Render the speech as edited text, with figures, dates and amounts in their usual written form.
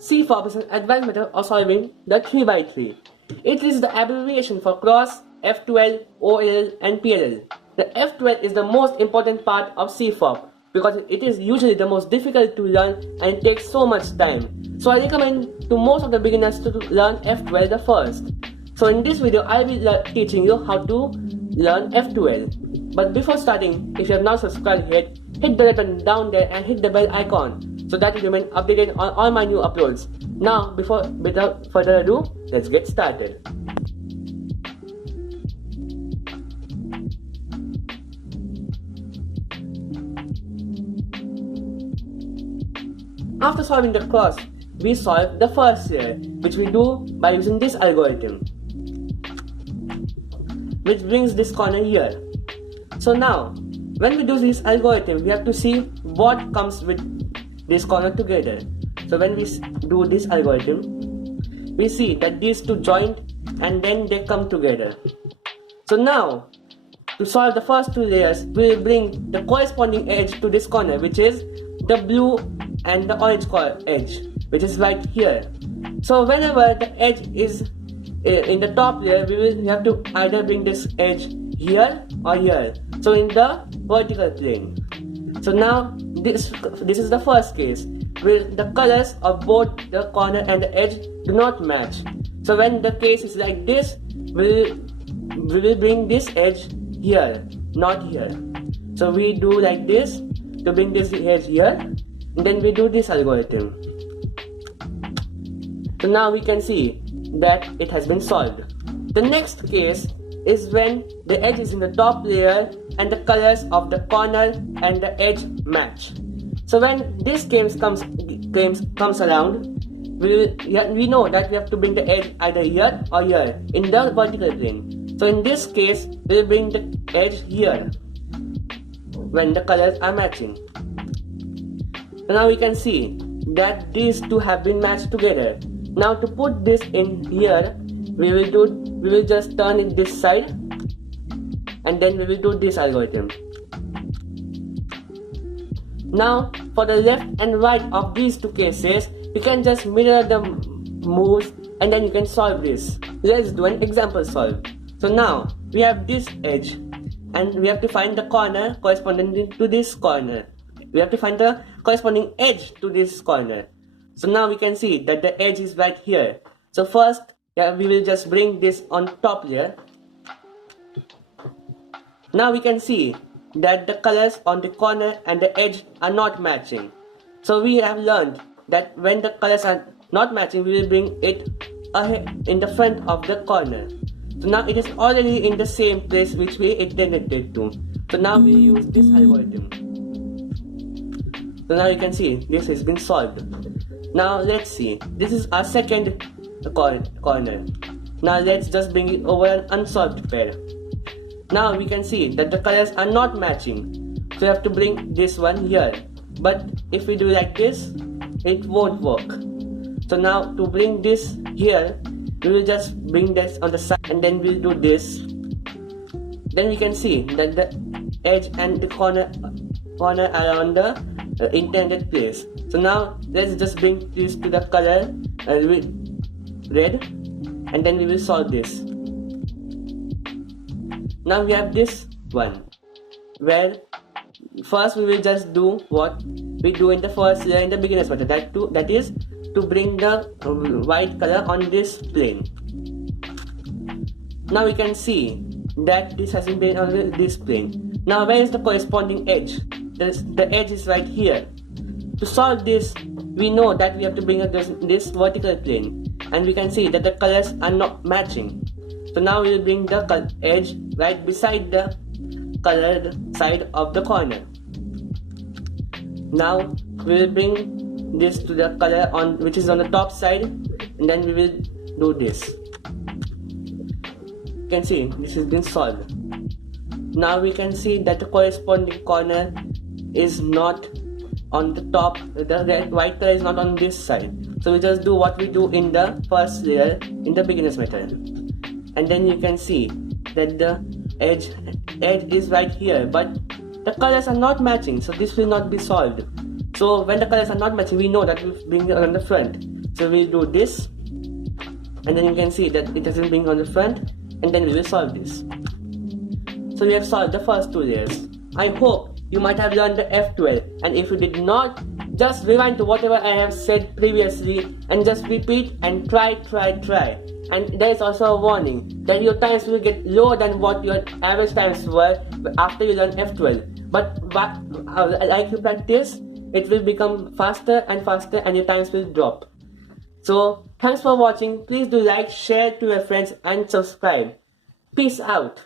CFOP is an advanced method of solving the 3x3. It is the abbreviation for cross, F2L, OLL and PLL. The F2L is the most important part of CFOP because it is usually the most difficult to learn and it takes so much time. So I recommend to most of the beginners to learn F2L the first. So in this video I will be teaching you how to learn F2L. But before starting, if you have not subscribed yet, hit the red button down there and hit the bell icon so that you remain updated on all my new uploads. Now, without further ado, let's get started. After solving the cross, we solve the first layer, which we do by using this algorithm, which brings this corner here. So now, when we do this algorithm, we have to see what comes with this corner together. So when we do this algorithm, we see that these two join and then they come together. So now, to solve the first two layers, we will bring the corresponding edge to this corner, which is the blue and the orange edge, which is right here. So whenever the edge is in the top layer, we have to either bring this edge here or here, so in the vertical plane. So now this is the first case where the colors of both the corner and the edge do not match. So when the case is like this, we will bring this edge here, not here. So we do like this to bring this edge here, and then we do this algorithm. So now we can see that it has been solved. The next case is when the edge is in the top layer and the colors of the corner and the edge match. So when this case comes around, we know that we have to bring the edge either here or here in the vertical plane. So in this case, we will bring the edge here when the colors are matching. So now we can see that these two have been matched together. Now to put this in here, we will just turn it this side and then we will do this algorithm. Now for the left and right of these two cases, you can just mirror the moves and then you can solve this. Let's do an example solve. So now we have this edge and we have to find the corner corresponding to this corner. We have to find the corresponding edge to this corner. So now we can see that the edge is right here. So first, we will just bring this on top layer. Now we can see that the colors on the corner and the edge are not matching. So we have learned that when the colors are not matching, we will bring it ahead in the front of the corner. So now it is already in the same place which we intended it to. So now we use this algorithm. So now you can see this has been solved. Now let's see. This is our second corner. Now let's just bring it over an unsolved pair. Now we can see that the colors are not matching. So we have to bring this one here. But if we do like this, it won't work. So now to bring this here, we will just bring this on the side and then we'll do this. Then we can see that the edge and the corner are on the intended place. So now let's just bring this to the color red and then we will solve this. Now we have this one where first we will just do what we do in the first layer in the beginner's method, that is to bring the white color on this plane. Now we can see that this has been on this plane. Now where is the corresponding edge? The edge is right here. To solve this, we know that we have to bring this vertical plane, and we can see that the colors are not matching. So now we will bring the edge right beside the colored side of the corner. Now we will bring this to the color which is on the top side, and then we will do this. You can see this has been solved. Now we can see that the corresponding corner is not on the top, the white color is not on this side. So we just do what we do in the first layer in the beginner's method. And then you can see that the edge is right here, but the colors are not matching, so this will not be solved. So when the colors are not matching, we know that we bring it on the front. So we'll do this, and then you can see that it doesn't bring on the front, and then we will solve this. So we have solved the first two layers. I hope you might have learned the F2L, and if you did not, just rewind to whatever I have said previously and just repeat and try. And there is also a warning that your times will get lower than what your average times were after you learn F2L. But like you practice, it will become faster and faster and your times will drop. So thanks for watching. Please do like, share to your friends and subscribe. Peace out.